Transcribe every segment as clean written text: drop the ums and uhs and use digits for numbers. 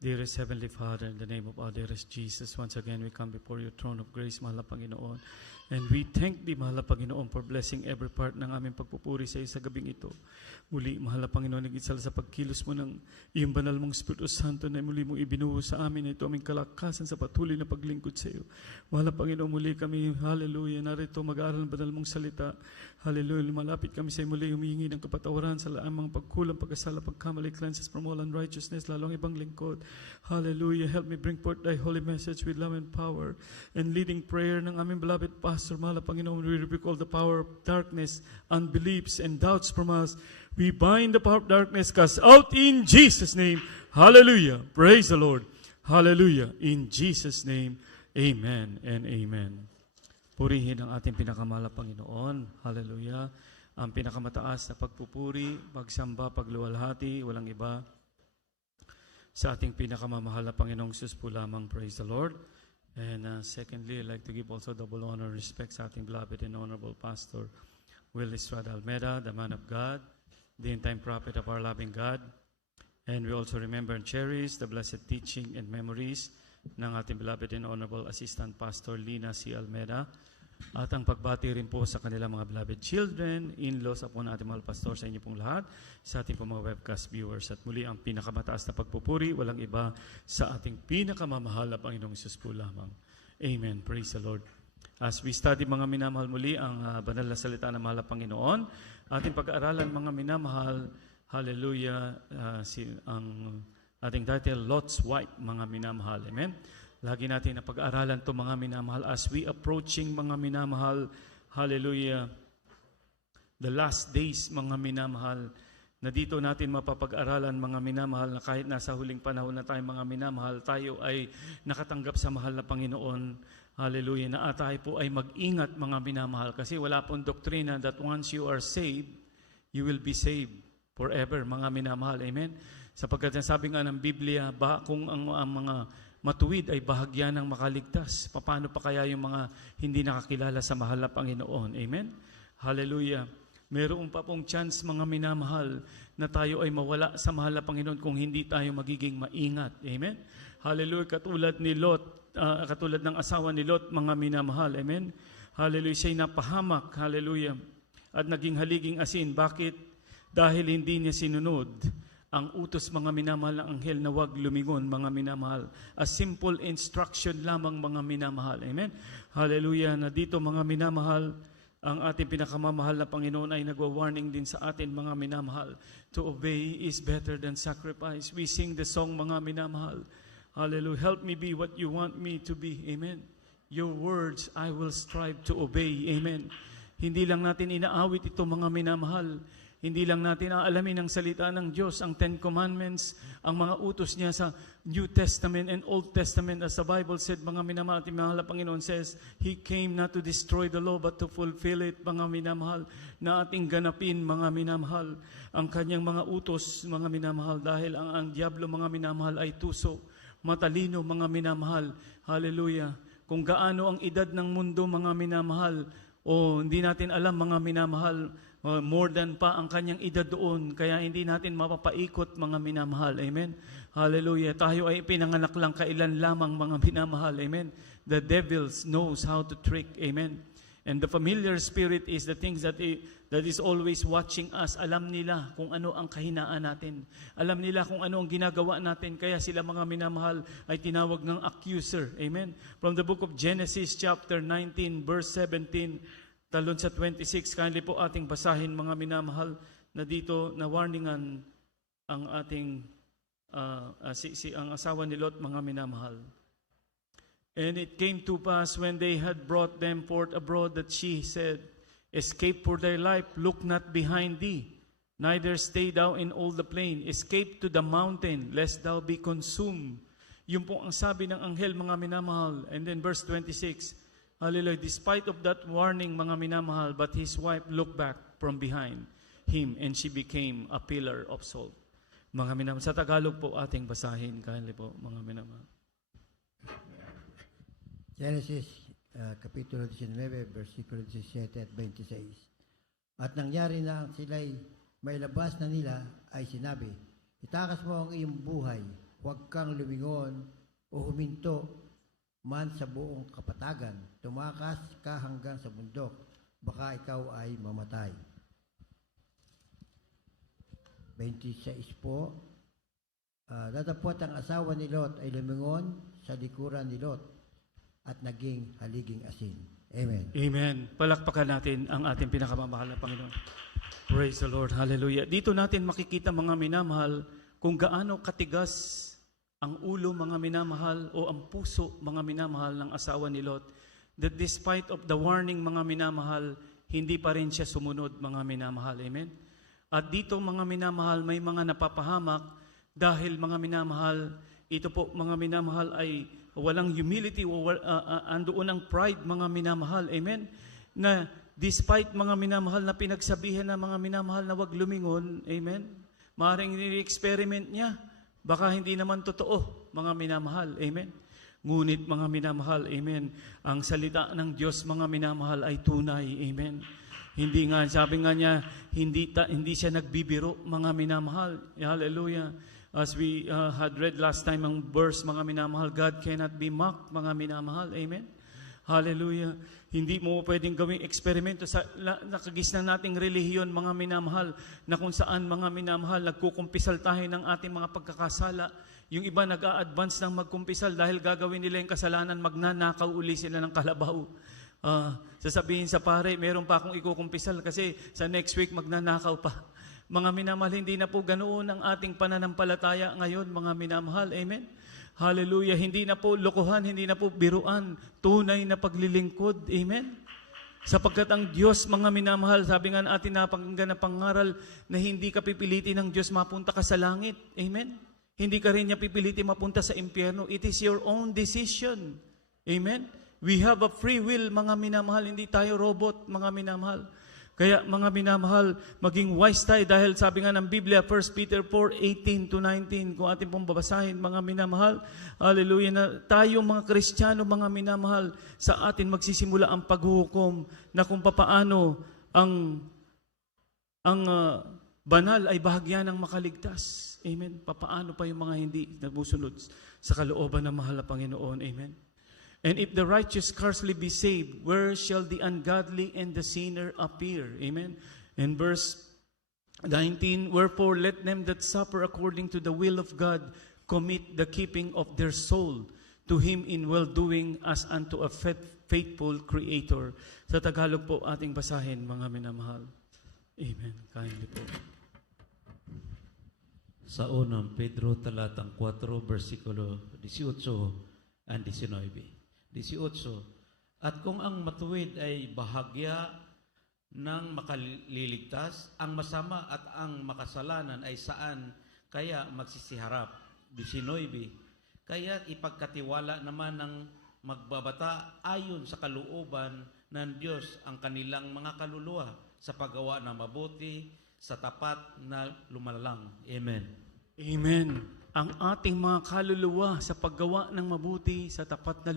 Dearest Heavenly Father, in the name of our dearest Jesus, once again we come before your throne of grace, mahal na Panginoon. And we thank Thee, mahal na Panginoon, for blessing every part ng aming pagpupuri sa iyo sa gabing ito. Muli, mahal na Panginoon, nag-isal sa pagkilos mo ng iyong banal mong Espiritu Santo na muli mong ibinuho sa amin na ito aming kalakasan sa patuloy na paglingkod sa iyo. Mahal na Panginoon, muli kami, hallelujah, narito mag-aaral ng banal mong salita. Hallelujah, lumalapit kami sa iyo muli, humihingi ng kapatawaran sa amang pagkulang, pagkasala, pagkamali, cleanses from all unrighteousness, lalong ibang lingkod. Hallelujah, help me bring forth thy holy message with love and power and leading prayer ng aming beloved Pastor. Mahal na Panginoon, we rebuke all the power of darkness, unbeliefs, and doubts from us. We bind the power of darkness, cast out in Jesus' name. Hallelujah. Praise the Lord. Hallelujah. In Jesus' name, amen and amen. Purihin ang ating pinakamahal na Panginoon. Hallelujah. Ang pinakamataas na pagpupuri, pagsamba, pagluwalhati, walang iba. Sa ating pinakamamahal na Panginoong Sus po lamang. Praise the Lord. And secondly, I'd like to give also double honor and respect sa ating beloved and honorable Pastor Will Estrada Almeda, the man of God, the end-time prophet of our loving God. And we also remember and cherish the blessed teaching and memories ng ating beloved and honorable Assistant Pastor Lina C. Almeda. At ang pagbati rin po sa kanilang mga beloved children, in-laws at po ng ating mahal pastor sa inyo pong lahat, sa ating pong mga webcast viewers. At muli ang pinakamataas na pagpupuri, walang iba sa ating pinakamamahal na Panginoong Isus po lamang. Amen. Praise the Lord. As we study mga minamahal muli ang banal na salita ng mahal na Panginoon, ating pag-aaralan mga minamahal, hallelujah, ang ating title, Lot's Wife, mga minamahal. Amen. Lagi natin na pag-aaralan ito mga minamahal as we approaching mga minamahal, hallelujah, the last days mga minamahal, na dito natin mapapag-aralan mga minamahal na kahit nasa huling panahon na tayo mga minamahal, tayo ay nakatanggap sa mahal na Panginoon, hallelujah, na tayo po ay mag-ingat mga minamahal kasi wala pong doktrina that once you are saved, you will be saved forever mga minamahal, amen? Sapagkat sabi nga ng Biblia, kung ang mga matuwid ay bahagya ng makaligtas. Paano pa kaya yung mga hindi nakakilala sa mahal na Panginoon? Amen? Hallelujah. Meron pa pong chance mga minamahal na tayo ay mawala sa mahal na Panginoon kung hindi tayo magiging maingat. Amen? Hallelujah. Katulad ni Lot, katulad ng asawa ni Lot, mga minamahal. Amen? Hallelujah. Siya'y napahamak. Hallelujah. At naging haliging asin. Bakit? Dahil hindi niya sinunod ang utos mga minamahal ng anghel na huwag lumingon mga minamahal. A simple instruction lamang mga minamahal. Amen? Hallelujah. Na dito mga minamahal, ang ating pinakamamahal na Panginoon ay nagwa-warning din sa atin mga minamahal. To obey is better than sacrifice. We sing the song mga minamahal. Hallelujah. Help me be what you want me to be. Amen? Your words I will strive to obey. Amen? Hindi lang natin inaawit ito mga minamahal. Hindi lang natin aalamin ang salita ng Diyos, ang Ten Commandments, ang mga utos niya sa New Testament and Old Testament. As the Bible said, mga minamahal, ating mahal na Panginoon says, He came not to destroy the law but to fulfill it, mga minamahal, na ating ganapin, mga minamahal, ang kanyang mga utos, mga minamahal, dahil ang diablo, mga minamahal, ay tuso, matalino, mga minamahal. Hallelujah. Kung gaano ang edad ng mundo, mga minamahal, hindi natin alam, mga minamahal, more than pa ang kanyang edad doon, kaya hindi natin mapapaikot mga minamahal. Amen? Hallelujah. Tayo ay pinanganak lang kailan lamang mga minamahal. Amen? The devil knows how to trick. Amen? And the familiar spirit is the things that is always watching us. Alam nila kung ano ang kahinaan natin. Alam nila kung ano ang ginagawa natin. Kaya sila mga minamahal ay tinawag ng accuser. Amen? From the book of Genesis chapter 19 verse 17 talon sa 26, kindly po ating basahin mga minamahal na dito na warningan ang ating ang asawa ni Lot mga minamahal. And it came to pass when they had brought them forth abroad that she said, Escape for thy life, look not behind thee, neither stay thou in all the plain. Escape to the mountain, lest thou be consumed. Yun po ang sabi ng anghel mga minamahal. And then verse 26, hallelujah. Despite of that warning, mga minamahal, but his wife looked back from behind him and she became a pillar of salt. Mga minamahal, sa Tagalog po ating basahin. Kindly po, mga minamahal. Genesis, Kapitulo 19, versikulo 17 at 26. At nangyari na sila'y may labas na nila ay sinabi, Itakas mo ang iyong buhay huwag kang lumingon o huminto man sa buong kapatagan. Tumakas ka hanggang sa bundok, baka ikaw ay mamatay. 26 po, datapwat ang asawa ni Lot ay lumingon sa likuran ni Lot at naging haliging asin. Amen. Amen. Palakpakan natin ang ating pinakamamahal na Panginoon. Praise the Lord. Hallelujah. Dito natin makikita mga minamahal kung gaano katigas ang ulo mga minamahal o ang puso mga minamahal ng asawa ni Lot, that despite of the warning mga minamahal, hindi pa rin siya sumunod mga minamahal. Amen. At dito mga minamahal may mga napapahamak dahil mga minamahal, ito po mga minamahal ay walang humility o andoon ang pride mga minamahal. Amen. Na despite mga minamahal na pinagsabihan ng mga minamahal na wag lumingon, amen, maaaring ni-experiment niya. Baka hindi naman totoo, mga minamahal. Amen. Ngunit mga minamahal, amen, ang salita ng Diyos, mga minamahal, ay tunay. Amen. Hindi nga, sabi nga niya, hindi siya nagbibiro, mga minamahal. Hallelujah. As we had read last time ang verse, mga minamahal, God cannot be mocked, mga minamahal. Amen. Hallelujah. Hindi mo pwedeng gawing eksperimento sa nakagisnan nating relihiyon, mga minamahal, na kung saan mga minamahal, nagkukumpisal tayo ng ating mga pagkakasala. Yung iba nag-a-advance ng magkumpisal dahil gagawin nila yung kasalanan, magnanakaw uli sila ng kalabaw. Sasabihin sa pare, meron pa akong ikukumpisal kasi sa next week magnanakaw pa. Mga minamahal, hindi na po ganoon ang ating pananampalataya ngayon, mga minamahal. Amen. Hallelujah. Hindi na po lokohan, hindi na po biruan. Tunay na paglilingkod. Amen. Sapagkat ang Diyos, mga minamahal, sabi nga natin napakinggan na pangaral na hindi ka pipilitin ng Diyos mapunta ka sa langit. Amen. Hindi ka rin niya pipilitin mapunta sa impyerno. It is your own decision. Amen. We have a free will, mga minamahal. Hindi tayo robot, mga minamahal. Kaya mga minamahal, maging wise tayo dahil sabi nga ng Biblia, 1 Peter 4:18-19, kung ating pong babasahin, mga minamahal, hallelujah, na tayo mga Kristiyano, mga minamahal, sa atin magsisimula ang paghuhukom na kung papaano ang banal ay bahagya ng makaligtas. Amen. Papaano pa yung mga hindi nabusunod sa kalooban ng mahal na Panginoon. Amen. And if the righteous scarcely be saved, where shall the ungodly and the sinner appear? Amen. And verse 19, wherefore let them that suffer according to the will of God commit the keeping of their soul to Him in well-doing as unto a faithful Creator. Sa Tagalog po ating basahin, mga minamahal. Amen. Kindly po. Sa unang Pedro talatang 4, versikulo 18 and 19. 18. At kung ang matuwid ay bahagya ng makaliligtas, ang masama at ang makasalanan ay saan kaya magsisiharap? 19. Kaya ipagkatiwala naman ng magbabata ayon sa kalooban ng Diyos ang kanilang mga kaluluwa sa paggawa ng mabuti, sa tapat na lumalang. Amen. Amen. Ang ating mga kaluluwa sa paggawa ng mabuti, sa tapat na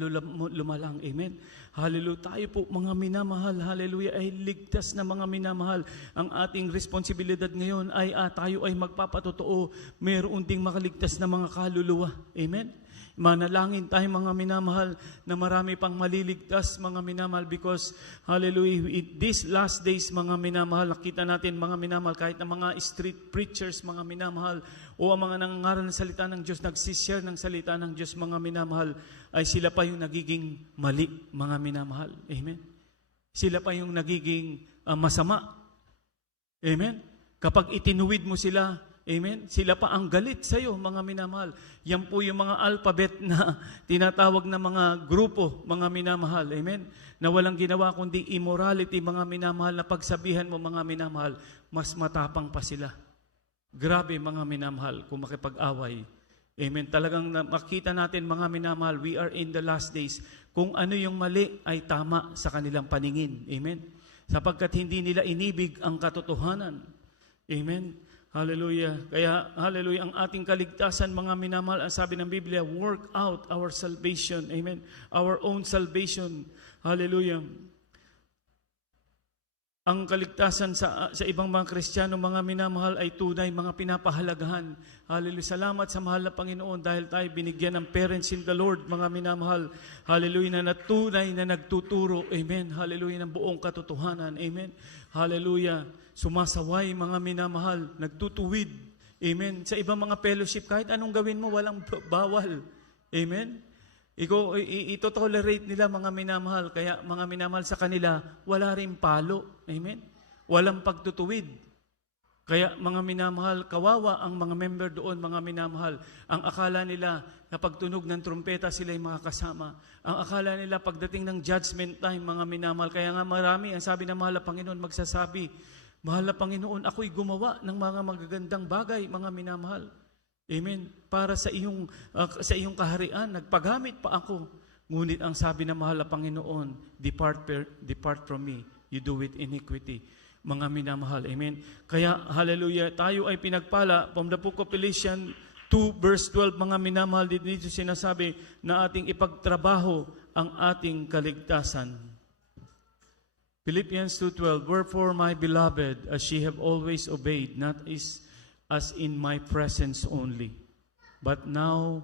lumalang. Amen. Hallelujah. Tayo po mga minamahal, hallelujah, ay ligtas na mga minamahal. Ang ating responsibilidad ngayon ay tayo ay magpapatotoo, mayroon ding makaligtas na mga kaluluwa. Amen. Manalangin tayo mga minamahal na marami pang maliligtas mga minamahal because hallelujah, in these last days mga minamahal, nakita natin mga minamahal kahit na mga street preachers mga minamahal o ang mga nangangaral ng salita ng Diyos, nagsishare ng salita ng Diyos mga minamahal, ay sila pa yung nagiging mali mga minamahal. Amen. Sila pa yung nagiging masama. Amen. Kapag itinuwid mo sila, amen, sila pa ang galit sa iyo, mga minamahal. Yan po yung mga alphabet na tinatawag na mga grupo, mga minamahal. Amen. Na walang ginawa kundi immorality, mga minamahal, na pagsabihan mo, mga minamahal, mas matapang pa sila. Grabe, mga minamahal, kung makipag-away. Amen. Talagang makita natin, mga minamahal, we are in the last days. Kung ano yung mali ay tama sa kanilang paningin. Amen. Sapagkat hindi nila inibig ang katotohanan. Amen. Hallelujah. Kaya, hallelujah, ang ating kaligtasan, mga minamahal, ang sabi ng Biblia, work out our salvation. Amen. Our own salvation. Hallelujah. ang kaligtasan sa ibang mga Kristiyano, mga minamahal, ay tunay, mga pinapahalagahan. Hallelujah. Salamat sa mahal na Panginoon dahil tayo binigyan ng parents in the Lord, mga minamahal. Hallelujah, na natunay na nagtuturo. Amen. Hallelujah, ng buong katotohanan. Amen. Hallelujah. Sumasaway, mga minamahal, nagtutuwid. Amen. Sa ibang mga fellowship, kahit anong gawin mo, walang bawal. Amen. Ito-tolerate nila, mga minamahal. Kaya mga minamahal, sa kanila, wala rin palo. Amen? Walang pagtutuwid. Kaya mga minamahal, kawawa ang mga member doon, mga minamahal. Ang akala nila, kapag tunog ng trumpeta, sila'y makakasama. Ang akala nila, pagdating ng judgment time, mga minamahal. Kaya nga marami, ang sabi ng mahal na Panginoon, magsasabi, mahal na Panginoon, ako'y gumawa ng mga magagandang bagay, mga minamahal. Amen. Para sa iyong kaharian, nagpagamit pa ako. Ngunit ang sabi ng mahal na Panginoon, depart from me, you do it iniquity. Mga minamahal. Amen. Kaya, hallelujah, tayo ay pinagpala from the book of Philippians 2 verse 12, mga minamahal, dito sinasabi na ating ipagtrabaho ang ating kaligtasan. Philippians 2:12, wherefore my beloved, as ye have always obeyed, not as in my presence only, but now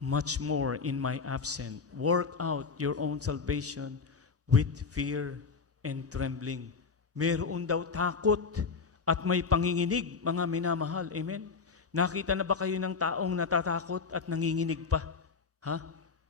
much more in my absence. Work out your own salvation with fear and trembling. Meron daw takot at may panginginig, mga minamahal. Amen? Nakita na ba kayo ng taong natatakot at nanginginig pa? Ha?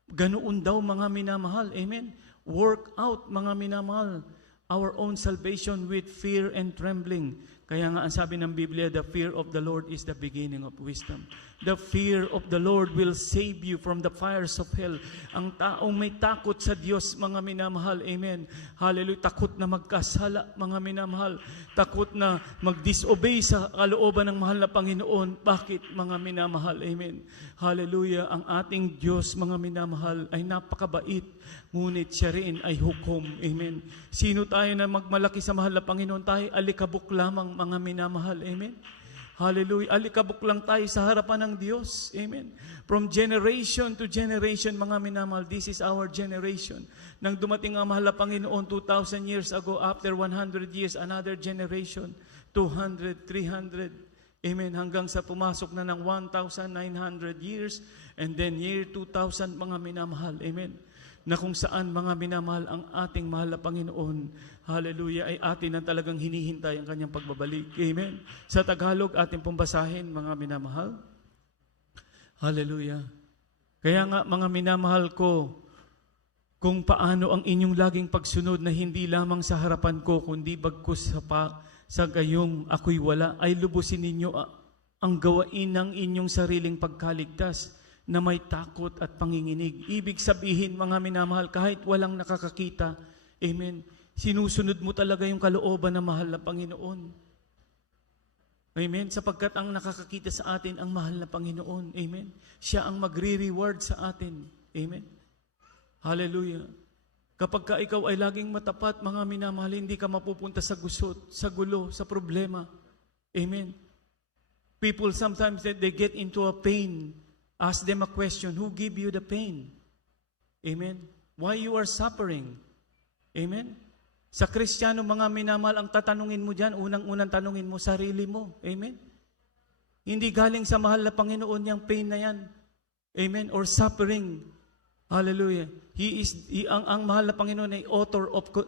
Ganoon daw, mga minamahal. Amen? Work out, mga minamahal, our own salvation with fear and trembling. Kaya nga ang sabi ng Biblia, the fear of the Lord is the beginning of wisdom. The fear of the Lord will save you from the fires of hell. Ang taong may takot sa Diyos, mga minamahal, amen. Hallelujah. Takot na magkasala, mga minamahal. Takot na mag-disobey sa kalooban ng mahal na Panginoon. Bakit, mga minamahal, amen. Hallelujah. Ang ating Diyos, mga minamahal, ay napakabait. Ngunit siya rin ay hukom. Amen. Sino tayo na magmalaki sa mahal na Panginoon? Tayo alikabok lamang, mga minamahal. Amen. Hallelujah. Alikabok lang tayo sa harapan ng Diyos. Amen. From generation to generation, mga minamahal, this is our generation. Nang dumating ang mahal na Panginoon 2,000 years ago, after 100 years, another generation, 200, 300, amen, hanggang sa pumasok na ng 1,900 years, and then year 2,000, mga minamahal. Amen. Na kung saan, mga minamahal, ang ating mahal na Panginoon, hallelujah, ay atin na talagang hinihintay ang kanyang pagbabalik. Amen. Sa Tagalog, ating pong basahin, mga minamahal. Hallelujah. Kaya nga, mga minamahal ko, kung paano ang inyong laging pagsunod na hindi lamang sa harapan ko, kundi bagkus sa gayong ako'y wala, ay lubusin ninyo ang gawain ng inyong sariling pagkaligtas, na may takot at panginginig. Ibig sabihin, mga minamahal, kahit walang nakakakita, amen, sinusunod mo talaga yung kalooban ng mahal na Panginoon. Amen? Sapagkat ang nakakakita sa atin, ang mahal na Panginoon. Amen? Siya ang magre-reward sa atin. Amen? Hallelujah. Kapag ka ikaw ay laging matapat, mga minamahal, hindi ka mapupunta sa gusot, sa gulo, sa problema. Amen? People sometimes they get into a pain. Ask them a question, who give you the pain? Amen? Why you are suffering? Amen? Sa Kristiyano, mga minamahal, ang tatanungin mo dyan, unang-unang tanungin mo, sarili mo. Amen? Hindi galing sa mahal na Panginoon yung pain na yan. Amen? Or suffering. Hallelujah. Ang mahal na Panginoon ay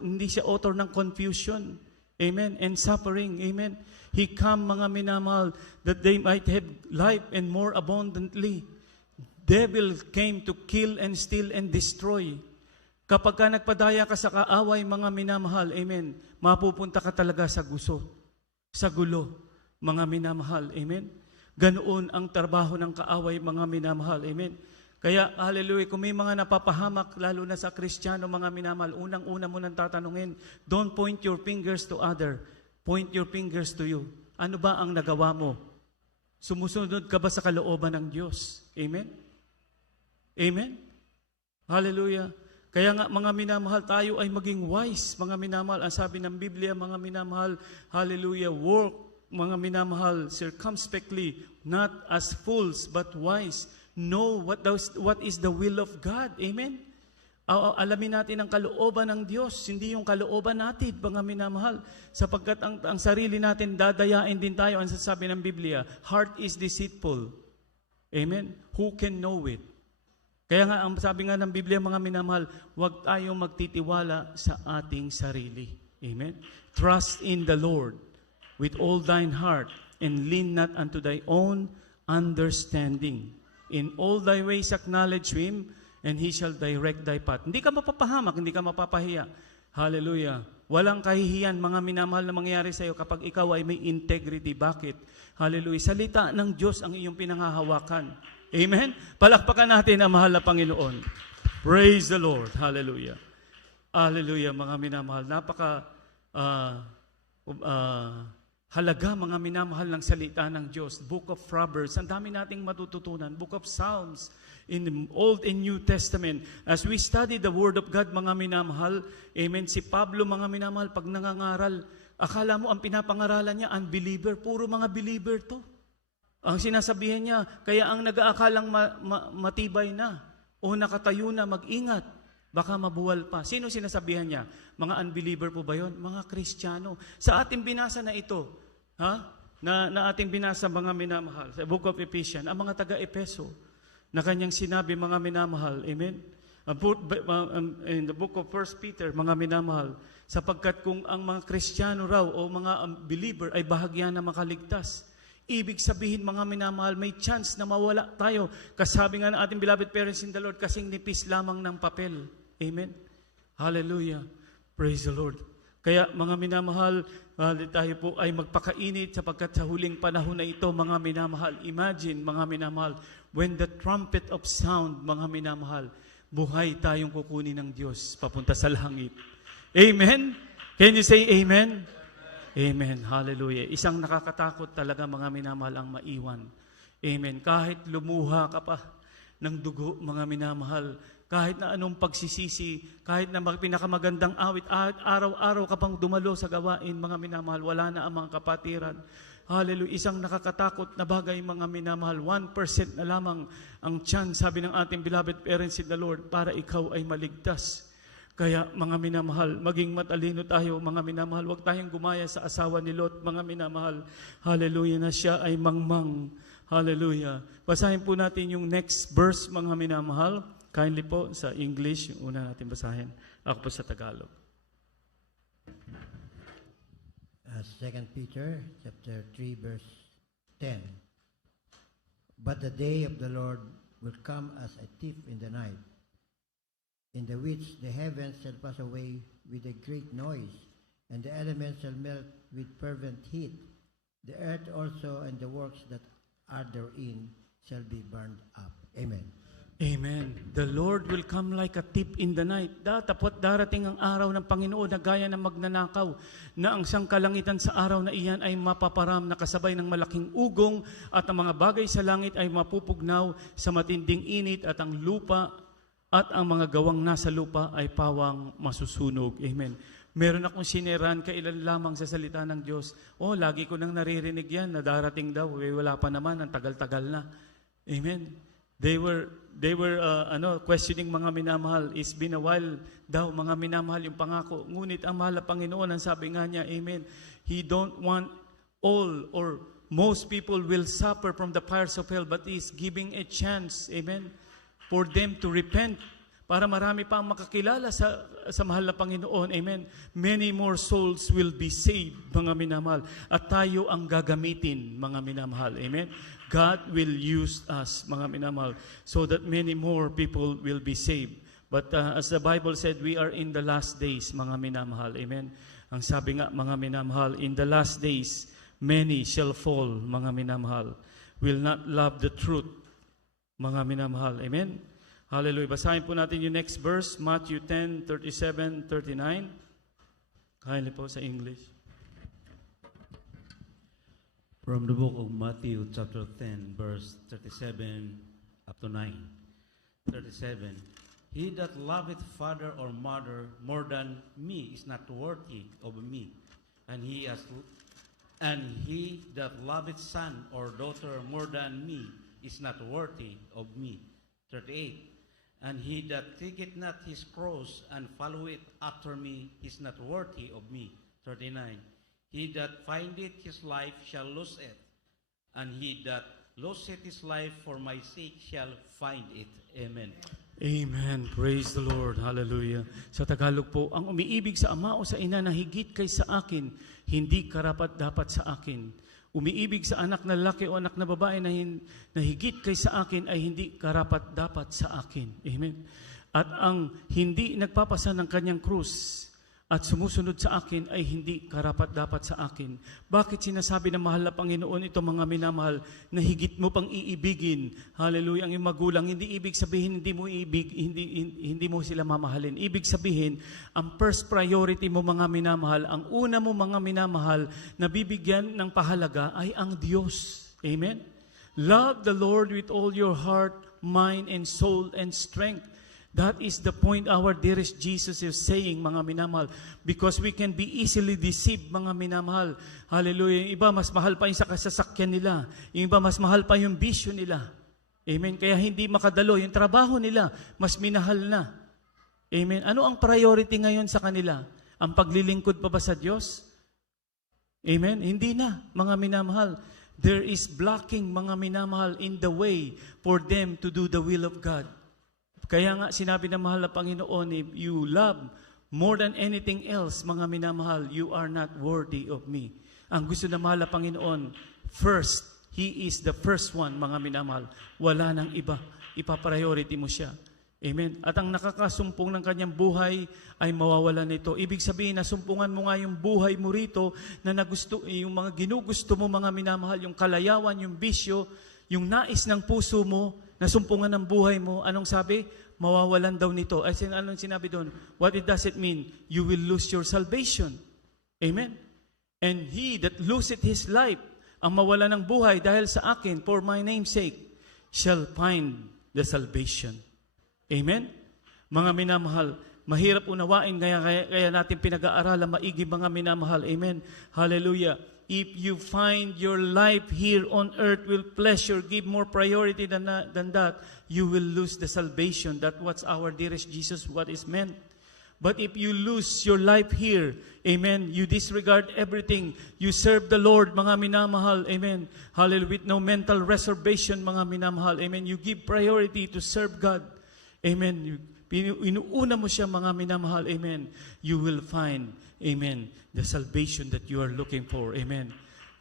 hindi siya author ng confusion. Amen? And suffering. Amen? He come, mga minamahal, that they might have life and more abundantly. Devil came to kill and steal and destroy. Kapag ka nagpadaya ka sa kaaway, mga minamahal, amen, mapupunta ka talaga sa sa gulo, mga minamahal, amen. Ganoon ang trabaho ng kaaway, mga minamahal, amen. Kaya, hallelujah, kung may mga napapahamak, lalo na sa Kristiyano, mga minamahal, unang-una mo nang tatanungin, don't point your fingers to other, point your fingers to you. Ano ba ang nagawa mo? Sumusunod ka ba sa kalooban ng Diyos? Amen? Amen? Hallelujah. Kaya nga, mga minamahal, tayo ay maging wise, mga minamahal. Ang sabi ng Biblia, mga minamahal, hallelujah, work, mga minamahal, circumspectly, not as fools, but wise. Know what is the will of God. Amen? Alamin natin ang kalooban ng Diyos, hindi yung kalooban natin, mga minamahal. Sapagkat ang sarili natin, dadayain din tayo. Ang sasabi ng Biblia, heart is deceitful. Amen? Who can know it? Kaya nga, ang sabi nga ng Biblia, mga minamahal, huwag tayong magtitiwala sa ating sarili. Amen? Trust in the Lord with all thine heart, and lean not unto thy own understanding. In all thy ways acknowledge Him, and He shall direct thy path. Hindi ka mapapahamak, hindi ka mapapahiya. Hallelujah. Walang kahihiyan, mga minamahal, na mangyayari sa iyo kapag ikaw ay may integrity. Bakit? Hallelujah. Salita ng Diyos ang iyong pinanghahawakan. Amen? Palakpakan natin ang mahal na Panginoon. Praise the Lord. Hallelujah. Hallelujah, mga minamahal. Napaka halaga, mga minamahal, ng salita ng Diyos. Book of Proverbs, ang dami nating matututunan. Book of Psalms, in the Old and New Testament. As we study the Word of God, mga minamahal, amen, si Pablo, mga minamahal, pag nangangaral, akala mo ang pinapangaralan niya, unbeliever, puro mga believer to. Ang sinasabihan niya, kaya ang nag-aakalang matibay na o nakatayo na, mag-ingat, baka mabuwal pa. Sino sinasabihan niya? Mga unbeliever po ba yun? Mga Kristiyano. Sa ating binasa na ito, na ating binasa, mga minamahal, sa Book of Ephesians, ang mga taga-Epeso, na kanyang sinabi, mga minamahal, amen? In the Book of 1 Peter, mga minamahal, sapagkat kung ang mga Kristiyano raw o mga believer ay bahagya na makaligtas, ibig sabihin, mga minamahal, may chance na mawala tayo. Kasabi nga ng ating beloved parents in the Lord, kasing nipis lamang ng papel. Amen? Hallelujah. Praise the Lord. Kaya, mga minamahal, tayo po ay magpakainit sapagkat sa huling panahon na ito, mga minamahal, imagine, mga minamahal, when the trumpet of sound, mga minamahal, buhay tayong kukunin ng Diyos papunta sa langit. Amen? Can you say amen? Amen. Hallelujah. Isang nakakatakot talaga, mga minamahal, ang maiwan. Amen. Kahit lumuha ka pa ng dugo, mga minamahal, kahit na anong pagsisisi, kahit na pinakamagandang awit, araw-araw ka pang dumalo sa gawain, mga minamahal, wala na ang mga kapatiran. Hallelujah. Isang nakakatakot na bagay, mga minamahal, 1% na lamang ang chance, sabi ng ating beloved parents in the Lord, para ikaw ay maligtas. Kaya, mga minamahal, maging matalino tayo, mga minamahal. Huwag tayong gumaya sa asawa ni Lot, mga minamahal. Hallelujah, na siya ay mangmang. Hallelujah. Basahin po natin yung next verse, mga minamahal. Kindly po sa English, yung una natin basahin. Ako po sa Tagalog. 2 Peter chapter 3, verse 10. But the day of the Lord will come as a thief in the night, in the which the heavens shall pass away with a great noise, and the elements shall melt with fervent heat. The earth also and the works that are therein shall be burned up. Amen. Amen. The Lord will come like a thief in the night. Tapos darating ang araw ng Panginoon na gaya ng magnanakaw, na ang sangkalangitan sa araw na iyan ay mapaparam na kasabay ng malaking ugong, at ang mga bagay sa langit ay mapupugnaw sa matinding init, at ang lupa at ang mga gawang nasa lupa ay pawang masusunog. Amen. Meron akong sineran kailan lamang sa salita ng Diyos. Lagi ko nang naririnig yan, na darating daw. Wala pa naman, ang tagal-tagal na. Amen. They were questioning, mga minamahal. It's been a while daw, mga minamahal, yung pangako. Ngunit ang mahal na Panginoon, ang sabi nga niya, amen, He don't want all or most people will suffer from the fires of hell, but He's giving a chance, amen, for them to repent, para marami pa ang makakilala sa mahal na Panginoon. Amen. Many more souls will be saved, mga minamahal. At tayo ang gagamitin, mga minamahal. Amen. God will use us, mga minamahal, so that many more people will be saved. But as the Bible said, we are in the last days, mga minamahal. Amen. Ang sabi nga, mga minamahal, in the last days, many shall fall, mga minamahal, will not love the truth, mga minamahal. Amen. Hallelujah. Basahin po natin yung next verse, Matthew 10:37-39. Kindly po sa English. From the book of Matthew chapter 10, verse 37 up to 9. 37. He that loveth father or mother more than me is not worthy of me. And he that loveth son or daughter more than me is not worthy of me. 38. And he that taketh not his cross and followeth after me is not worthy of me. 39. He that findeth his life shall lose it, and he that loseth his life for my sake shall find it. Amen. Amen. Praise the Lord. Hallelujah. Sa Tagalog po, ang umiibig sa ama o sa ina na higit kay sa akin, hindi karapat-dapat sa akin. Umiibig sa anak na lalaki o anak na babae na higit kay sa akin ay hindi karapat-dapat sa akin. Amen. At ang hindi nagpapasa ng kanyang krus at sumusunod sa akin ay hindi karapat-dapat sa akin. Bakit sinasabi na mahal na Panginoon ito mga minamahal na higit mo pang iibigin? Hallelujah. Ang iyong magulang, hindi ibig sabihin hindi mo sila mamahalin. Ibig sabihin, ang first priority mo mga minamahal, ang una mo mga minamahal na bibigyan ng pahalaga ay ang Diyos. Amen? Love the Lord with all your heart, mind, and soul, and strength. That is the point our dearest Jesus is saying, mga minamahal. Because we can be easily deceived, mga minamahal. Hallelujah. Yung iba, mas mahal pa yung sa kasasakyan nila. Yung iba, mas mahal pa yung bisyo nila. Amen. Kaya hindi makadalo. Yung trabaho nila, mas minahal na. Amen. Ano ang priority ngayon sa kanila? Ang paglilingkod pa ba sa Diyos? Amen. Hindi na, mga minamahal. There is blocking, mga minamahal, in the way for them to do the will of God. Kaya nga sinabi ng mahal na Panginoon, if you love more than anything else, mga minamahal, you are not worthy of me. Ang gusto ng mahal na Panginoon, first, He is the first one, mga minamahal. Wala nang iba. Ipa-priority mo siya. Amen. At ang nakakasumpong ng kanyang buhay ay mawawalan nito. Ibig sabihin, nasumpungan mo nga yung buhay mo rito na yung mga ginugusto mo, mga minamahal, yung kalayawan, yung bisyo, yung nais ng puso mo, nasumpungan ng buhay mo. Anong sabi? Mawawalan daw nito. Ay, anong sinabi doon? What does it mean? You will lose your salvation. Amen? And he that loseth his life, ang mawala ng buhay dahil sa akin, for my name's sake, shall find the salvation. Amen? Mga minamahal, mahirap unawain, kaya natin pinag-aaralan maigi, mga minamahal. Amen? Hallelujah. If you find your life here on earth will pleasure, give more priority than that, you will lose the salvation. That's what our dearest Jesus, what is meant. But if you lose your life here, amen, you disregard everything, you serve the Lord, mga minamahal, amen, hallelujah, with no mental reservation, mga minamahal, amen, you give priority to serve God, amen, inuuna mo siya, mga minamahal, amen, you will find, amen, the salvation that you are looking for, amen.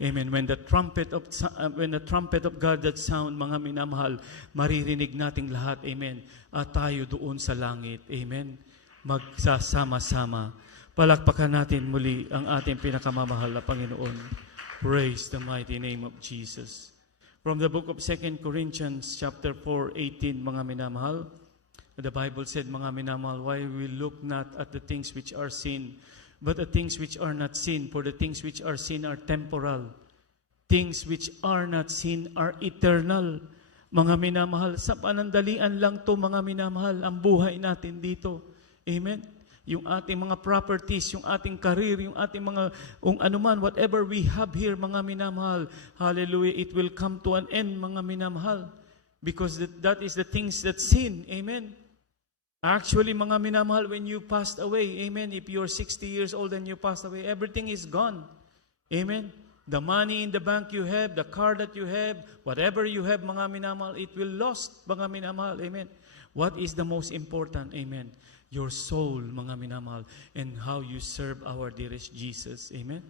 Amen. When the trumpet of God that sound, mga minamahal, maririnig nating lahat, amen. At tayo doon sa langit, amen. Magsasama-sama. Palakpakan natin muli ang ating pinakamamahal na Panginoon. Praise the mighty name of Jesus. From the book of 2 Corinthians chapter 4:18, mga minamahal, the Bible said, mga minamahal, why we look not at the things which are seen, but the things which are not seen, for the things which are seen are temporal. Things which are not seen are eternal. Mga minamahal, sa panandalian lang to, mga minamahal, ang buhay natin dito. Amen? Yung ating mga properties, yung ating career, yung ating mga, anuman, whatever we have here, mga minamahal, hallelujah, it will come to an end, mga minamahal. Because that is the things that sin. Amen? Actually, mga minamahal, when you passed away, amen, if you're 60 years old and you passed away, everything is gone. Amen? The money in the bank you have, the car that you have, whatever you have, mga minamahal, it will lost, mga minamahal. Amen? What is the most important? Amen? Your soul, mga minamahal, and how you serve our dearest Jesus. Amen?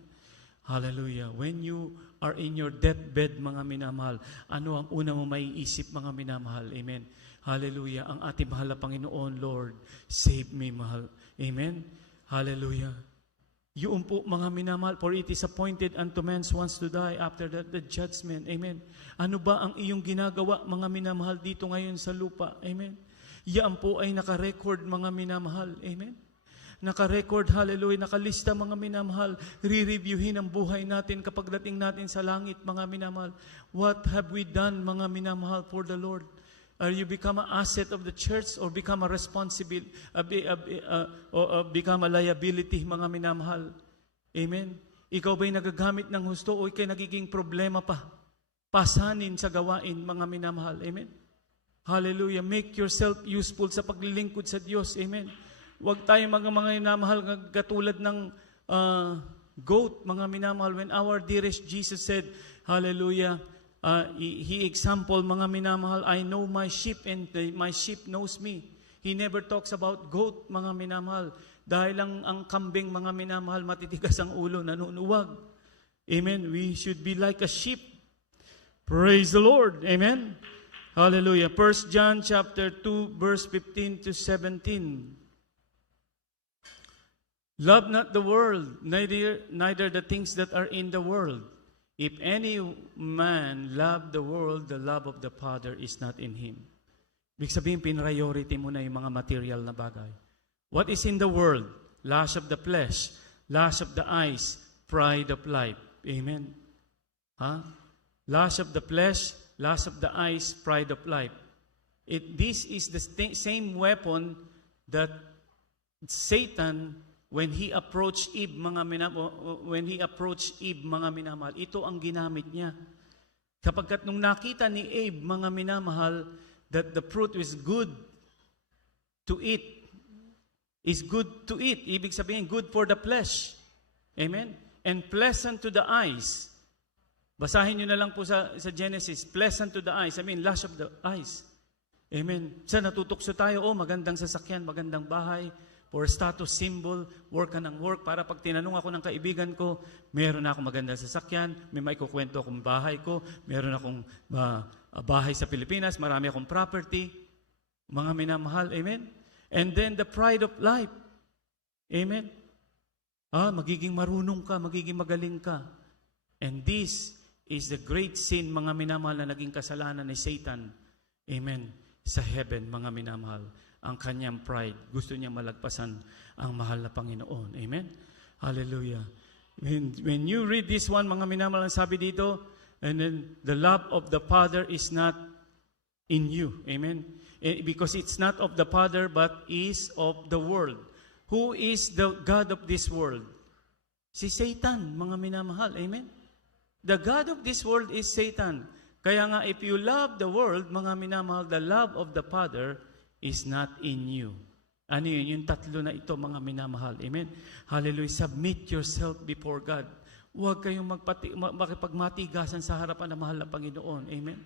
Hallelujah. When you are in your deathbed, mga minamahal, ano ang una mo maiisip, mga minamahal? Amen? Hallelujah. Ang ating mahal na Panginoon, Lord, save me, mahal. Amen? Hallelujah. Yun po, mga minamahal, for it is appointed unto men once to die, after that the judgment. Amen? Ano ba ang iyong ginagawa, mga minamahal, dito ngayon sa lupa? Amen? Yan po ay nakarecord, mga minamahal. Amen? Nakarecord, hallelujah, nakalista, mga minamahal. Re-reviewin ang buhay natin kapag dating natin sa langit, mga minamahal. What have we done, mga minamahal, for the Lord? Are you become an asset of the church or become a responsibility, become a liability, mga minamahal? Amen? Ikaw ba'y nagagamit ng husto o ikay nagiging problema pa? Pasanin sa gawain, mga minamahal. Amen? Hallelujah. Make yourself useful sa paglilingkod sa Diyos. Amen. Huwag tayo mga minamahal katulad ng goat, mga minamahal. When our dearest Jesus said, hallelujah, He example, mga minamahal, I know my sheep and my sheep knows me. He never talks about goat, mga minamahal. Dahil ang kambing, mga minamahal, matitigas ang ulo, nanunuwag. Amen. We should be like a sheep. Praise the Lord. Amen. Hallelujah. 1 John chapter 2, verse 15 to 17. Love not the world, neither the things that are in the world. If any man love the world, the love of the Father is not in him. Ibig sabihin, priority mo na yung mga material na bagay. What is in the world? Lust of the flesh, lust of the eyes, pride of life. Amen. Lust of the flesh, lust of the eyes, pride of life. This is the same weapon that Satan, when he approached Eve, mga minamahal, ito ang ginamit niya. Kapagkat nung nakita ni Eve, mga minamahal, that the fruit was good to eat, ibig sabihin, good for the flesh. Amen? And pleasant to the eyes. Basahin nyo na lang po sa Genesis, pleasant to the eyes. Lust of the eyes. Amen. Sa natutokso tayo, magandang sasakyan, magandang bahay, for status symbol, work ka ng work, para pag tinanong ako ng kaibigan ko, meron na akong magandang sasakyan, may maikukwento akong bahay ko, meron akong bahay sa Pilipinas, marami akong property, mga minamahal, amen? And then the pride of life, amen? Magiging marunong ka, magiging magaling ka. And this is the great sin, mga minamahal, na naging kasalanan ni Satan. Amen. Sa heaven, mga minamahal. Ang kanyang pride. Gusto niya malagpasan ang mahal na Panginoon. Amen. Hallelujah. When you read this one, mga minamahal, ang sabi dito, and then the love of the Father is not in you. Amen. Because it's not of the Father, but is of the world. Who is the God of this world? Si Satan, mga minamahal. Amen. The God of this world is Satan. Kaya nga, if you love the world, mga minamahal, the love of the Father is not in you. Ano yun? Yung tatlo na ito, mga minamahal. Amen? Hallelujah. Submit yourself before God. Huwag kayong makipagmatigasan sa harapan ng mahal na Panginoon. Amen?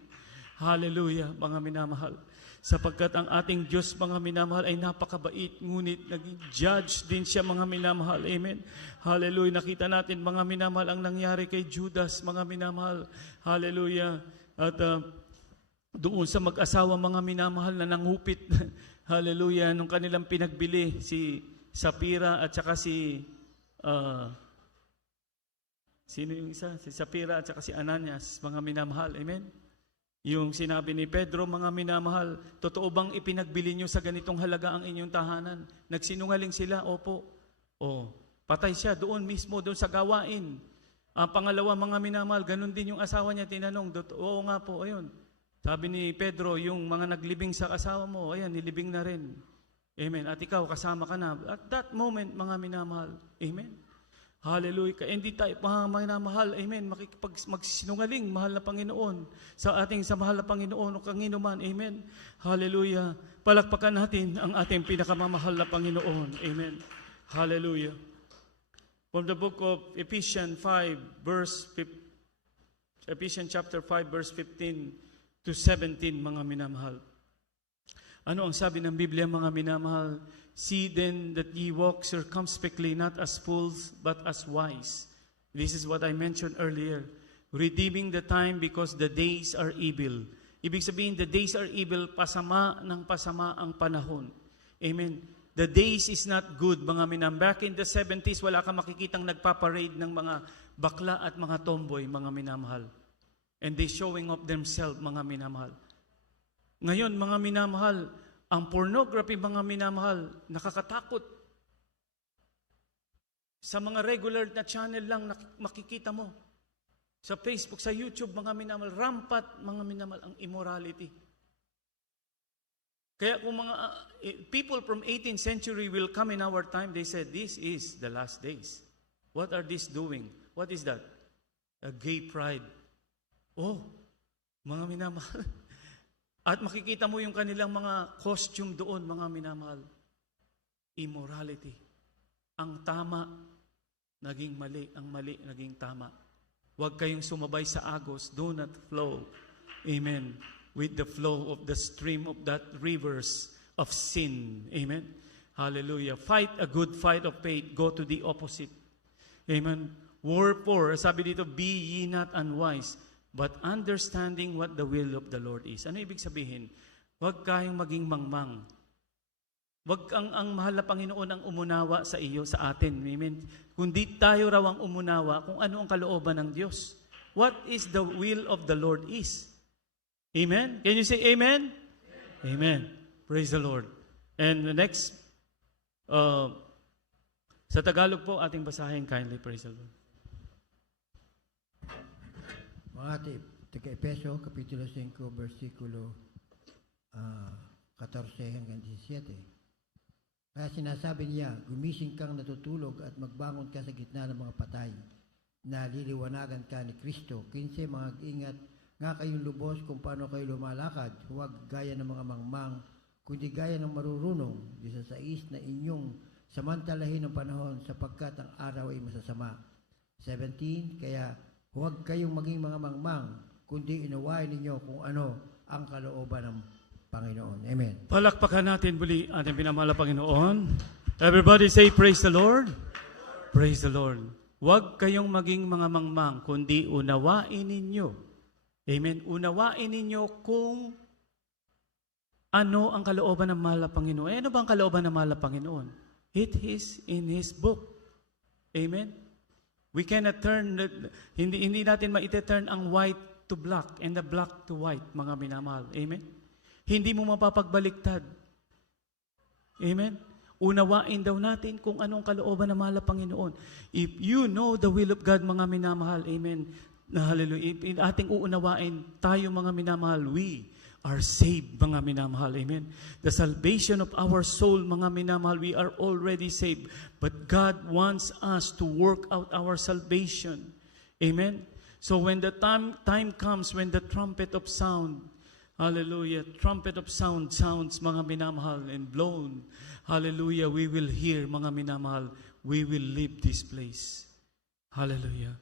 Hallelujah, mga minamahal. Sapagkat ang ating Diyos, mga minamahal, ay napakabait, ngunit naging judge din siya, mga minamahal. Amen? Hallelujah. Nakita natin, mga minamahal, ang nangyari kay Judas, mga minamahal. Hallelujah. At doon sa mag-asawa, mga minamahal, na nangupit, hallelujah, nung kanilang pinagbili, si Sapira at saka sino yung isa? Si Sapira at saka si Ananias, mga minamahal. Amen? Yung sinabi ni Pedro, mga minamahal, totoo bang ipinagbili nyo sa ganitong halaga ang inyong tahanan? Nagsinungaling sila? Opo. Patay siya doon mismo, doon sa gawain. Ang pangalawa, mga minamahal, ganun din yung asawa niya tinanong. Oo nga po, ayun. Sabi ni Pedro, yung mga naglibing sa asawa mo, ayan, nilibing na rin. Amen. At ikaw, kasama ka na. At that moment, mga minamahal. Amen. Hallelujah. Hindi tayo, mga minamahal, amen, magsinungaling, mahal na Panginoon, sa mahal na Panginoon o kanginuman, amen. Hallelujah. Palakpakan natin ang ating pinakamamahal na Panginoon, amen. Hallelujah. From the book of Ephesians chapter 5, verse 15 to 17, mga minamahal. Ano ang sabi ng Biblia, mga minamahal? See then that ye walk circumspectly, not as fools, but as wise. This is what I mentioned earlier. Redeeming the time because the days are evil. Ibig sabihin, the days are evil, pasama ng pasama ang panahon. Amen. The days is not good, mga minamahal. Back in the 70s, wala ka makikitang nagpaparade ng mga bakla at mga tomboy, mga minamahal. And they showing off themselves, mga minamahal. Ngayon, mga minamahal, ang pornography, mga minamahal, nakakatakot. Sa mga regular na channel lang makikita mo. Sa Facebook, sa YouTube, mga minamahal, rampant, mga minamahal, ang immorality. Kaya kung mga people from 18th century will come in our time, they said, this is the last days. What are these doing? What is that? A gay pride. Mga minamahal. At makikita mo yung kanilang mga costume doon, mga minamahal. Immorality. Ang tama, naging mali. Ang mali, naging tama. Huwag kayong sumabay sa agos. Do not flow. Amen. With the flow of the stream of that rivers of sin. Amen. Hallelujah. Fight a good fight of faith. Go to the opposite. Amen. Wherefore, sabi dito, be ye not unwise, but understanding what the will of the Lord is. Ano ibig sabihin? Huwag kayong maging mangmang. Huwag ang mahal na Panginoon ang umunawa sa iyo, sa atin. Amen. Kundi tayo raw ang umunawa kung ano ang kalooban ng Diyos. What is the will of the Lord is. Amen? Can you say amen? Amen. Praise the Lord. And the next, sa Tagalog po, ating basahin kindly. Praise the Lord. Mga taga-Epeso, Kapitulo 5, versikulo 14 hanggang 17. Kaya sinasabi niya, gumising kang natutulog at magbangon ka sa gitna ng mga patay, na liliwanagan ka ni Kristo. 15, mga ingat nga kayong lubos kung paano kayo lumalakad, huwag gaya ng mga mangmang, kundi gaya ng marurunong, 16, na inyong samantalahin ng panahon sapagkat ang araw ay masasama. 17, kaya huwag kayong maging mga mangmang, kundi inawain ninyo kung ano ang kalooban ng Panginoon. Amen. Palakpakan natin muli ating pinamahal na Panginoon. Everybody say, praise the Lord. Praise the Lord. Huwag kayong maging mga mangmang, kundi unawain ninyo. Amen. Unawain ninyo kung ano ang kalooban ng mahal na Panginoon. Ano ba ang kalooban ng mahal na Panginoon? It is in His book. Amen. We cannot turn, hindi natin maite-turn ang white to black and the black to white, mga minamahal. Amen. Hindi mo mapapagbaliktad. Amen. Unawain daw natin kung anong kalooban ng mahal na Panginoon. If you know the will of God, mga minamahal, amen, na hallelujah, if ating uunawain tayo, mga minamahal, we are saved, mga minamahal, amen. The salvation of our soul, mga minamahal, we are already saved. But God wants us to work out our salvation. Amen. So when the time comes, when the trumpet of sound, hallelujah, trumpet of sound sounds, mga minamahal, and blown, hallelujah, we will hear, mga minamahal, we will leave this place. Hallelujah.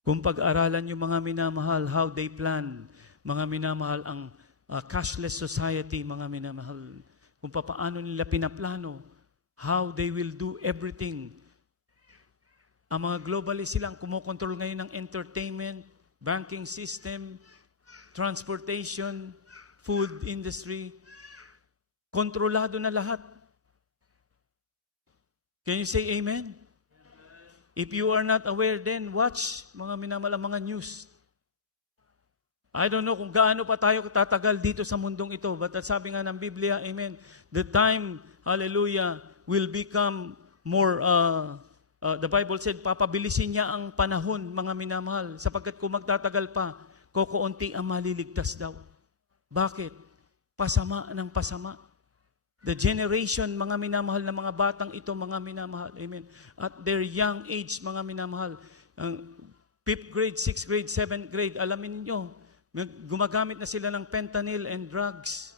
Kung pag-aralan yung mga minamahal, how they plan, mga minamahal, ang cashless society, mga minamahal, kung paano nila pinaplano, how they will do everything. Ang mga globalist silang kumokontrol ngayon ng entertainment, banking system, transportation, food industry. Kontrolado na lahat. Can you say amen? If you are not aware, then watch, mga minamahal, mga news. I don't know kung gaano pa tayo tatagal dito sa mundong ito, but sabi nga ng Biblia, amen, the time, hallelujah, will become more, the Bible said, papabilisin niya ang panahon, mga minamahal, sapagkat kung magtatagal pa, kukunti ang maliligtas daw. Bakit? Pasama ng pasama. The generation, mga minamahal na mga batang ito, mga minamahal, amen, at their young age, mga minamahal, 5th grade, 6th grade, 7th grade, alamin niyo, gumagamit na sila ng fentanyl and drugs.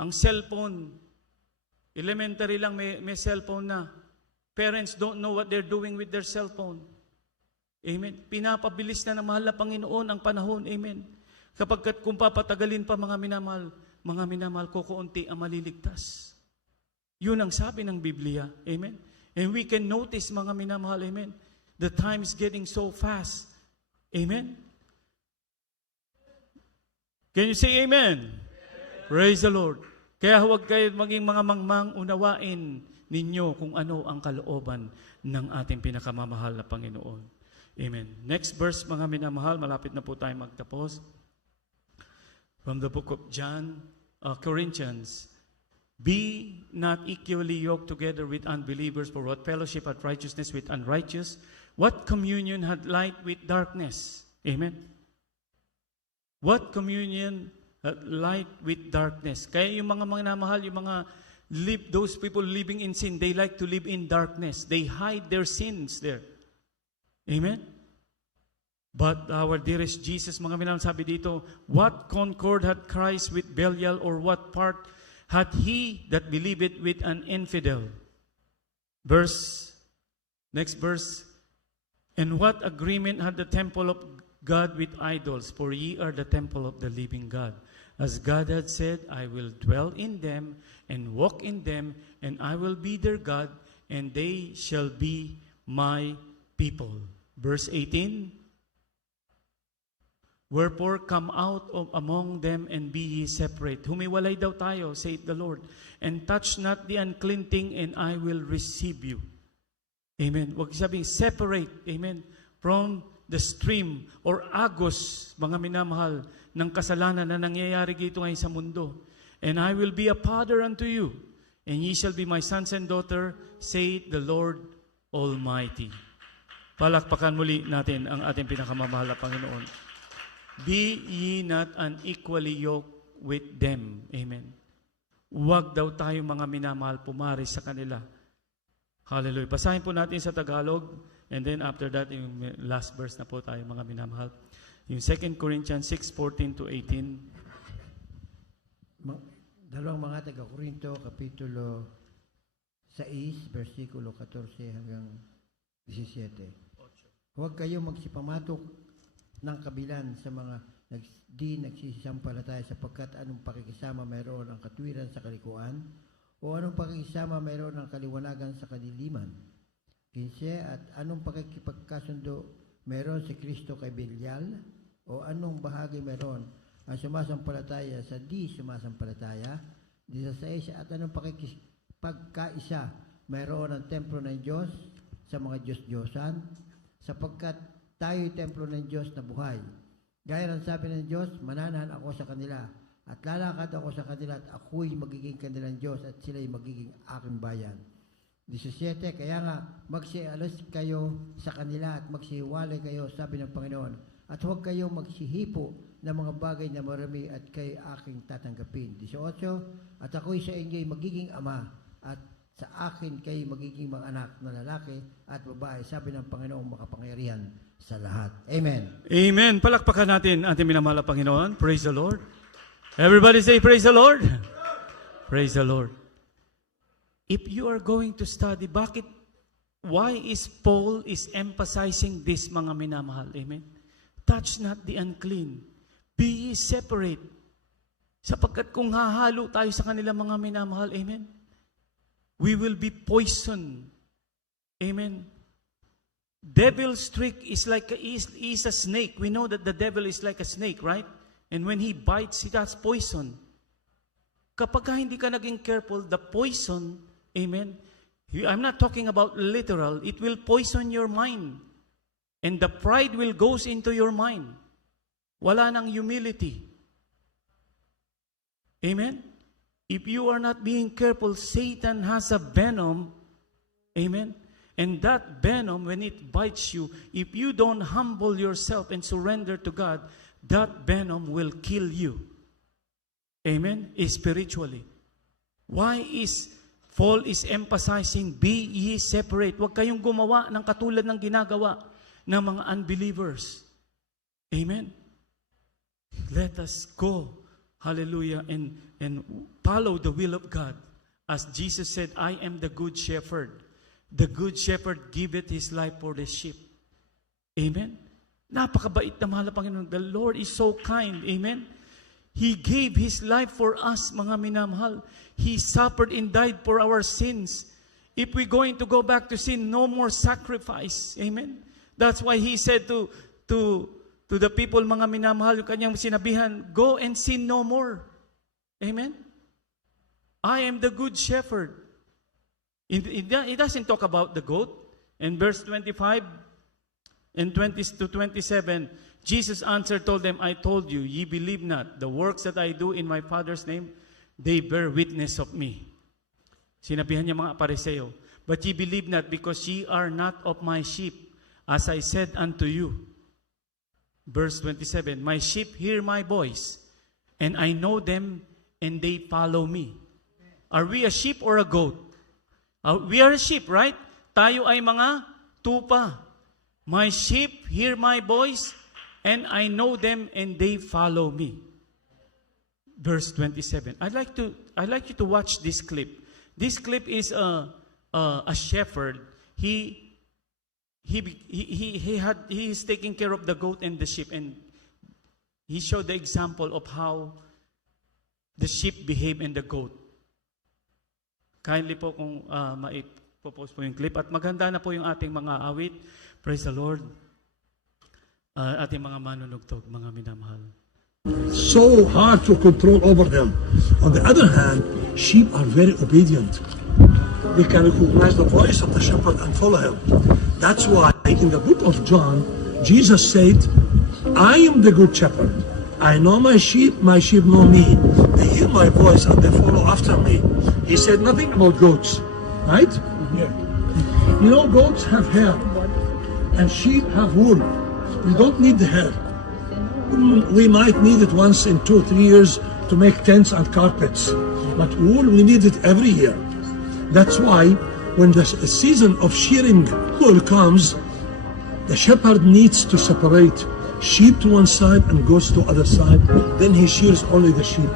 Ang cellphone, elementary lang may cellphone na. Parents don't know what they're doing with their cellphone. Amen. Pinapabilis na ng mahal na Panginoon ang panahon. Amen. Kapag kung papatagalin pa, mga minamahal, kukunti ang maliligtas. Yun ang sabi ng Biblia. Amen. And we can notice, mga minamahal, amen, the time is getting so fast. Amen. Can you say amen? Amen. Praise the Lord. Kaya huwag kayo maging mga mangmang, unawain ninyo kung ano ang kalooban ng ating pinakamamahal na Panginoon. Amen. Next verse, mga minamahal, malapit na po tayo magtapos. From the book of John, Corinthians, be not equally yoked together with unbelievers, for what fellowship hath righteousness with unrighteous? What communion had light with darkness? Amen. What communion had light with darkness? Kaya yung mga minamahal, yung mga those people living in sin, they like to live in darkness. They hide their sins there. Amen? But our dearest Jesus, mga minamahal, sabi dito, what concord had Christ with Belial, or what part had he that believed with an infidel? Next verse. And what agreement had the temple of God with idols? For ye are the temple of the living God. As God had said, I will dwell in them and walk in them, and I will be their God, and they shall be my people. Verse 18. Wherefore come out of among them and be ye separate. Humiwalay daw tayo, saith the Lord, and touch not the unclean thing, and I will receive you. Amen. Huwag sabing separate, amen, from the stream or agos, mga minamahal, ng kasalanan na nangyayari dito ngayon sa mundo. And I will be a father unto you, and ye shall be my sons and daughter, saith the Lord Almighty. Palakpakan muli natin ang ating pinakamamahal na Panginoon. Be ye not unequally yoked with them. Amen. Huwag daw tayo mga minamahal pumari sa kanila. Hallelujah. Basahin po natin sa Tagalog, and then after that, yung last verse na po tayo mga minamahal. Yung 2 Corinthians 6:14 to 18. Dalawang mga taga-Korinto, Kapitulo 6, versikulo 14 hanggang 17. Huwag kayo magsipamatok ng kabilan sa mga di nagsisisampalataya, sapagkat anong pakikisama mayroon ang katwiran sa kalikuan, o anong pakikisama mayroon ng kaliwanagan sa kadiliman. 15, at anong pakikipagkasundo mayroon si Kristo kay Belial, o anong bahagi mayroon ang sumasampalataya sa di sumasampalataya. 16, at anong pagkaisa mayroon ang templo ng Diyos sa mga Diyos-Diyosan, sapagkat tayo'y templo ng Diyos na buhay. Gaya ng sabi ng Diyos, mananahan ako sa kanila, at lalakad ako sa kanila, at ako'y magiging kanilang Diyos, at sila'y magiging aking bayan. 17, kaya nga, magsialis kayo sa kanila, at magsihiwalay kayo, sabi ng Panginoon, at huwag kayong magsihipo ng mga bagay na marami, at kayo aking tatanggapin. 18, at ako'y sa inyo'y magiging ama, at sa akin kayo magiging mga anak na lalaki at babae, sabi ng Panginoong makapangyarihan sa lahat. Amen. Amen. Palakpakan natin ating minamahal na Panginoon. Praise the Lord. Everybody say, praise the Lord. Praise the Lord. If you are going to study, why is Paul is emphasizing this, mga minamahal? Amen. Touch not the unclean. Be ye separate. Sapagkat kung hahalo tayo sa kanila, mga minamahal, amen, we will be poisoned. Amen. Devil's trick is like is a snake. We know that the devil is like a snake, right? And when he bites, he does poison. Kapag hindi ka naging careful, the poison, amen, I'm not talking about literal, it will poison your mind. And the pride will goes into your mind. Wala nang humility. Amen? If you are not being careful, Satan has a venom, amen? And that venom, when it bites you, if you don't humble yourself and surrender to God, that venom will kill you. Amen? Spiritually. Why is Paul is emphasizing, be ye separate. Huwag kayong gumawa ng katulad ng ginagawa ng mga unbelievers. Amen? Let us go, hallelujah, and follow the will of God. As Jesus said, I am the good shepherd. The good shepherd giveth his life for the sheep. Amen? Napakabait na mahal na Panginoon. The Lord is so kind. Amen? He gave His life for us, mga minamahal. He suffered and died for our sins. If we're going to go back to sin, no more sacrifice. Amen? That's why He said to the people, mga minamahal, yung kanyang sinabihan, go and sin no more. Amen? I am the good shepherd. It doesn't talk about the goat. In verse 25 and 20 to 27, Jesus answered, told them, I told you, ye believe not. The works that I do in my Father's name, they bear witness of me. Sinabihan niya mga Pariseo, but ye believe not, because ye are not of my sheep, as I said unto you. Verse 27, my sheep hear my voice, and I know them, and they follow me. Are we a sheep or a goat? We are a sheep, right? Tayo ay mga tupa. My sheep hear my voice, and I know them and they follow me. Verse 27. I'd like you to watch this clip. This clip is a shepherd. He is taking care of the goat and the sheep, and he showed the example of how the sheep behave and the goat. Kindly po kung maipopost po yung clip. At maganda na po yung ating mga awit. Praise the Lord. Ating mga manunugtog, mga minamahal. So hard to control over them. On the other hand, sheep are very obedient. They can recognize the voice of the shepherd and follow him. That's why in the book of John, Jesus said, I am the good shepherd. I know my sheep know me. They hear my voice and they follow after me. He said nothing about goats, right? Yeah. You know, goats have hair and sheep have wool. We don't need the hair. We might need it once in 2 or 3 years to make tents and carpets. But wool, we need it every year. That's why when the season of shearing wool comes, the shepherd needs to separate sheep to one side and goats to other side. Then he shears only the sheep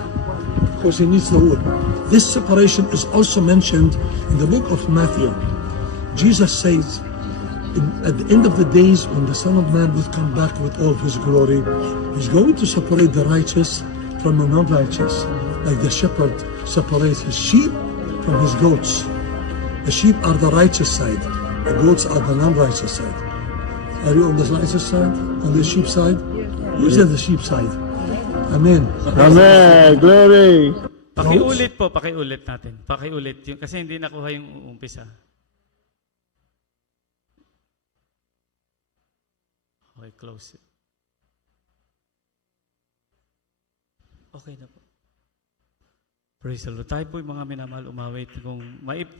because he needs the wool. This separation is also mentioned in the book of Matthew. Jesus says, at the end of the days, when the Son of Man will come back with all his glory, he's going to separate the righteous from the non-righteous, like the shepherd separates his sheep from his goats. The sheep are the righteous side, the goats are the non-righteous side. Are you on the righteous side? On the sheep side? Who's on the sheep side? Amen. Amen. Glory. Pakiulit natin. Pakiulit. Kasi hindi nakuha yung umpisa. Okay, close it. Okay na po. Praise the Lord. Tayo po yung mga minamahal umawit. Kung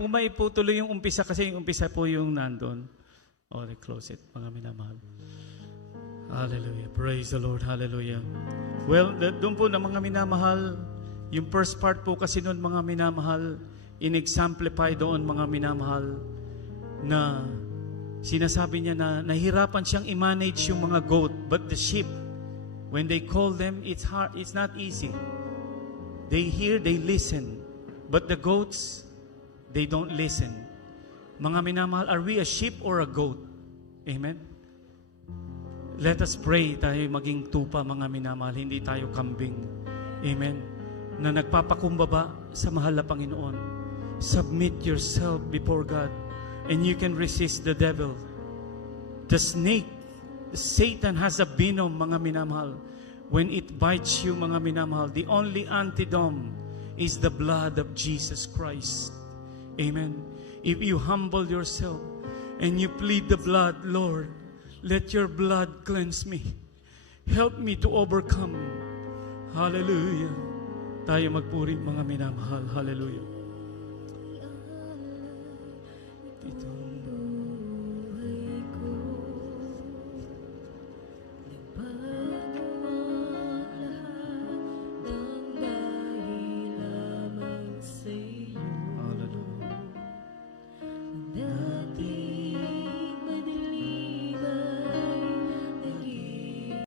maiputuloy yung umpisa, kasi yung umpisa po yung nandun. Okay, close it, mga minamahal. Hallelujah. Praise the Lord. Hallelujah. Well, doon po na mga minamahal, yung first part po kasi noon mga minamahal, in-exemplify doon mga minamahal, na sinasabi niya na nahirapan siyang i-manage yung mga goat, but the sheep, when they call them, it's hard, it's not easy. They hear, they listen. But the goats, they don't listen. Mga minamahal, are we a sheep or a goat? Amen? Let us pray tayo maging tupa, mga minamahal, hindi tayo kambing. Amen? Na nagpapakumbaba sa mahal na Panginoon. Submit yourself before God and you can resist the devil. The snake, Satan has a venom, mga minamahal. When it bites you, mga minamahal, the only antidote is the blood of Jesus Christ. Amen. If you humble yourself and you plead the blood, Lord, let your blood cleanse me. Help me to overcome. Hallelujah. Tayo magpuri, mga minamahal. Hallelujah. Dito.